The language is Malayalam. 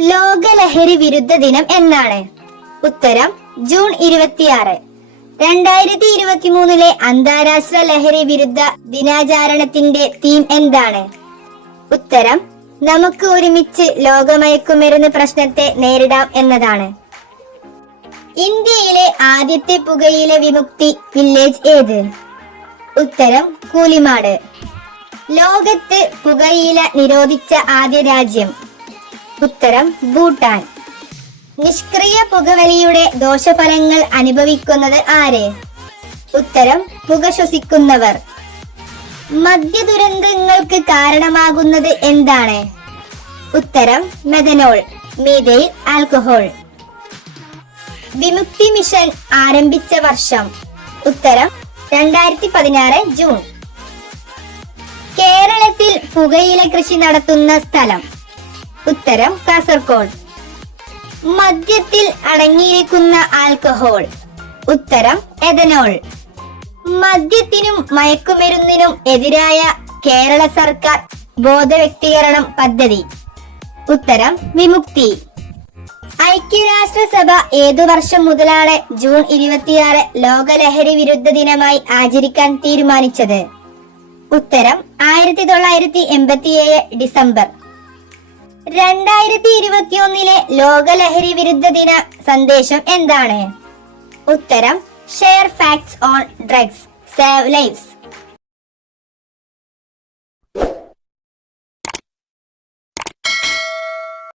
ലോക ലഹരി വിരുദ്ധ ദിനം എന്നാണ്. ഉത്തരം ജൂൺ ഇരുപത്തിയാറ്. രണ്ടായിരത്തി ഇരുപത്തി മൂന്നിലെ അന്താരാഷ്ട്ര ലഹരി വിരുദ്ധ ദിനാചാരണത്തിന്റെ തീം എന്താണ്? ഉത്തരം നമുക്ക് ഒരുമിച്ച് ലോകമയക്കുമരുന്ന് പ്രശ്നത്തെ നേരിടാം എന്നതാണ്. ഇന്ത്യയിലെ ആദ്യത്തെ പുകയില വിമുക്തി വില്ലേജ് ഏത്? ഉത്തരം കൂലിമാട്. ലോകത്ത് പുകയില നിരോധിച്ച ആദ്യ രാജ്യം ഉത്തരം ഭൂട്ടാൻ. നിഷ്ക്രിയ പുകവലിയുടെ ദോഷഫലങ്ങൾ അനുഭവിക്കുന്നത് ആര്? ഉത്തരം പുക ശ്വസിക്കുന്നവർ. മദ്യദുരന്തങ്ങൾക്ക് കാരണമാകുന്നത് എന്താണ്? ഉത്തരം methanol methyl alcohol. Vimukthi mission ആരംഭിച്ച വർഷം. ഉത്തരം രണ്ടായിരത്തി പതിനാറ് ജൂൺ. കേരളത്തിൽ പുകയില കൃഷി നടത്തുന്ന സ്ഥലം. ഉത്തരം കാസർഗോഡ്. മദ്യത്തിൽ അടങ്ങിയിരിക്കുന്ന ആൽക്കഹോൾ. ഉത്തരം എഥനോൾ. മദ്യത്തിനും മയക്കുമരുന്നിനും എതിരായ കേരള സർക്കാർ ബോധവ്യക്തീകരണം പദ്ധതി. ഉത്തരം വിമുക്തി. ഐക്യരാഷ്ട്രസഭ ഏതു വർഷം മുതലാണ് ജൂൺ ഇരുപത്തിയാറ് ലോകലഹരി വിരുദ്ധ ദിനമായി ആചരിക്കാൻ തീരുമാനിച്ചത്? ഉത്തരം ആയിരത്തി തൊള്ളായിരത്തി എൺപത്തിയേഴ് ഡിസംബർ. രണ്ടായിരത്തി ഇരുപത്തിയൊന്നിലെ ലോക ലഹരി വിരുദ്ധ ദിന സന്ദേശം എന്താണ്? ഉത്തരം share facts on drugs save lives